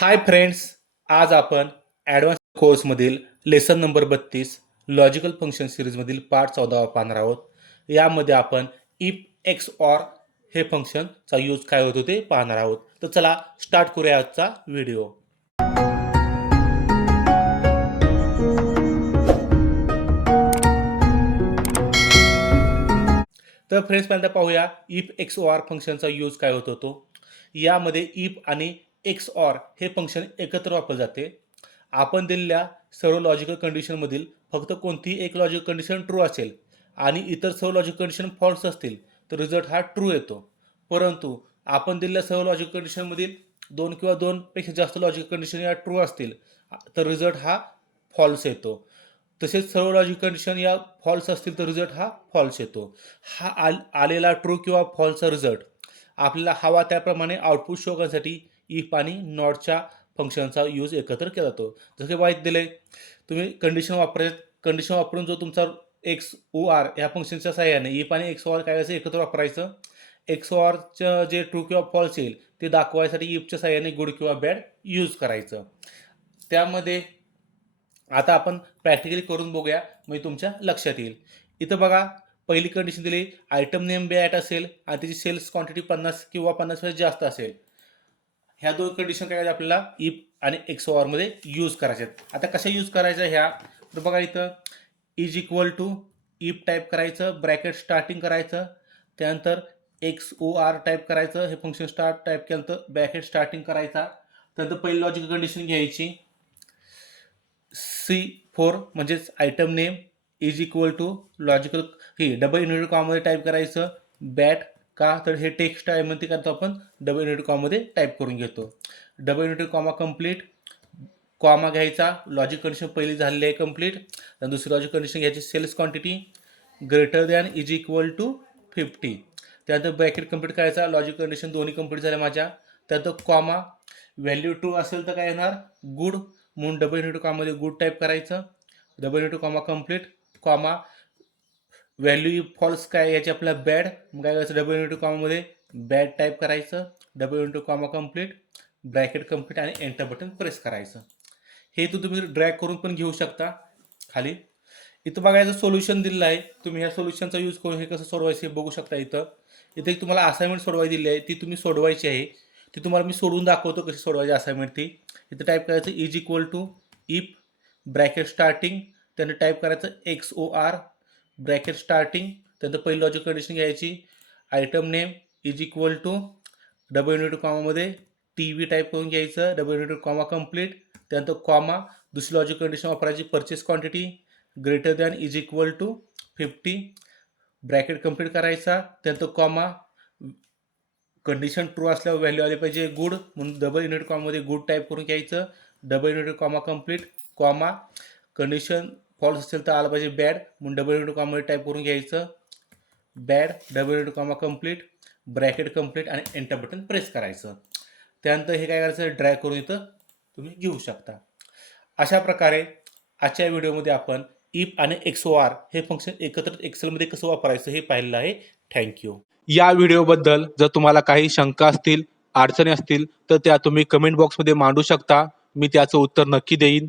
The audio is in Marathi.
हाय फ्रेंड्स आज आपण ॲडव्हान्स कोर्समधील लेसन नंबर बत्तीस लॉजिकल फंक्शन सिरीजमधील पार्ट चौदावा पाहणार आहोत. यामध्ये आपण इफ एक्स ऑर हे फंक्शनचा यूज काय होतो ते पाहणार आहोत. तर चला स्टार्ट करूया आजचा व्हिडिओ तर फ्रेंड्स पहिल्यांदा पाहूया इफ एक्स ऑर फंक्शनचा यूज काय होत होतो. यामध्ये इफ आणि एक्स ऑर हे फंक्शन एकत्र वापरले जाते. आपण दिलेल्या सर्व लॉजिकल कंडिशनमधील फक्त कोणतीही एक लॉजिकल कंडिशन ट्रू असेल आणि इतर सर्व लॉजिकल कंडिशन फॉल्स असतील तर रिझल्ट हा ट्रू येतो. परंतु आपण दिलेल्या सर्व लॉजिकल कंडिशनमधील दोन किंवा दोनपेक्षा जास्त लॉजिकल कंडिशन या ट्रू असतील तर रिझल्ट हा फॉल्स येतो. तसेच सर्व लॉजिकल कंडिशन या फॉल्स असतील तर रिझल्ट हा फॉल्स येतो. हा आल आलेला ट्रू किंवा फॉल्सचा रिझल्ट आपल्याला हवा त्याप्रमाणे आउटपुट शो करण्यासाठी इफ आणि नॉटच्या फंक्शनचा यूज एकत्र केला जातो. जसं की वाईट दिले तुम्ही कंडिशन वापरायचं कंडिशन वापरून जो तुमचा एक्स ओ आर या फंक्शनच्या सहाय्याने इफ आणि एक्स आर काय करायचं एकत्र वापरायचं? एक्स ओ आरचं जे ट्रू किंवा फॉल्स येईल ते दाखवायसाठी इफच्या सहाय्याने गुड किंवा बॅड यूज करायचं. त्यामध्ये आता आपण प्रॅक्टिकली करून बघूया म्हणजे तुमच्या लक्षात येईल. इथं बघा पहिली कंडिशन दिली आयटम नेम बॅट असेल आणि त्याची सेल्स क्वांटिटी पन्नास किंवा पन्नासपेक्षा जास्त असेल. ह्या दोन कंडिशन काय आपल्याला? इफ आणि एक्समध्ये यूज करायच्या आहेत. आता कशा यूज करायच्या ह्या? तर बघा इथं is equal to if type करायचं ब्रॅकेट स्टार्टिंग करायचं त्यानंतर एक्स ओ आर टाईप करायचं हे फंक्शन स्टार्ट टाईप केलं तर ब्रॅकेट स्टार्टिंग करायचा. त्यानंतर पहिली लॉजिकल कंडिशन घ्यायची. सी फोर म्हणजेच item name is equal to logical he double inverted कॉममध्ये टाईप करायचं. बॅट का? तर हे टेक्स्ट आहे म्हणते करतो आपण? डबल युनिट कॉममध्ये टाईप करून घेतो. Double unit comma complete comma घ्यायचा लॉजिक कंडिशन पहिली झालेली आहे कंप्लीट आणि दुसरी लॉजिक कंडिशन घ्यायची sales quantity greater than is equal to fifty त्यानंतर ब्रॅकेट कंप्लीट करायचा लॉजिक कंडिशन दोन्ही कंप्लीट झाल्या माझ्या. त्यानंतर कॉमा व्हॅल्यू टू असेल तर काय येणार गुड म्हणून डबल युनिट कॉममध्ये गुड टाईप करायचं. Double unit comma complete comma value false काय याची आपल्याला बॅड मग काय करायचं? डबल टू कॉमामध्ये बॅड टाईप करायचं double two comma complete bracket complete आणि एंटर बटन प्रेस करायचं. हे तू तुम्ही ड्रॅग करून पण घेऊ शकता. खाली. इथं बघायचं सोल्युशन दिलेलं आहे. तुम्ही ह्या सोल्युशनचा यूज करून हे कसं सोडवायचं हे बघू शकता इथं. इथे एक तुम्हाला असाइनमेंट सोडवायची दिली आहे. ती तुम्ही सोडवायची आहे. ती तुम्हाला मी सोडून दाखवतो कशी सोडवायची असाइनमेंट ती. इथं टाईप करायचं is equal to if bracket starting त्यानं टाईप करायचं X O R bracket starting त्यानंतर पहिली लॉजिक कंडिशन घ्यायची. Item name is equal to double unit कॉमामध्ये T V type करून घ्यायचं. डबल युनिट कॉमा कंप्लीट त्यानंतर कॉमा दुसरी लॉजिक कंडिशन वापरायची purchase quantity greater than is equal to fifty bracket complete करायचा. त्यानंतर कॉमा कंडिशन ट्रू असल्यावर व्हॅल्यू आली पाहिजे गुड म्हणून डबल युनिट कॉममध्ये गुड टाईप करून घ्यायचं. Double unit comma complete comma condition false असेल तर आलं पाहिजे बॅड. म्हणून डबल डू कॉमा टाईप करून घ्यायचं. Bad double do comma complete bracket complete आणि एंटर बटन प्रेस करायचं. त्यानंतर हे काय करायचं? ड्राय करून इथं तुम्ही घेऊ शकता. अशा प्रकारे आजच्या व्हिडिओमध्ये आपण इप आणि एक्सो आर हे फंक्शन एकत्र एक्सेलमध्ये कसं वापरायचं हे पाहिलेलं आहे. थँक्यू या व्हिडिओबद्दल जर तुम्हाला काही शंका असतील अडचणी असतील तर त्या तुम्ही कमेंट बॉक्समध्ये मांडू शकता. मी त्याचं उत्तर नक्की देईन.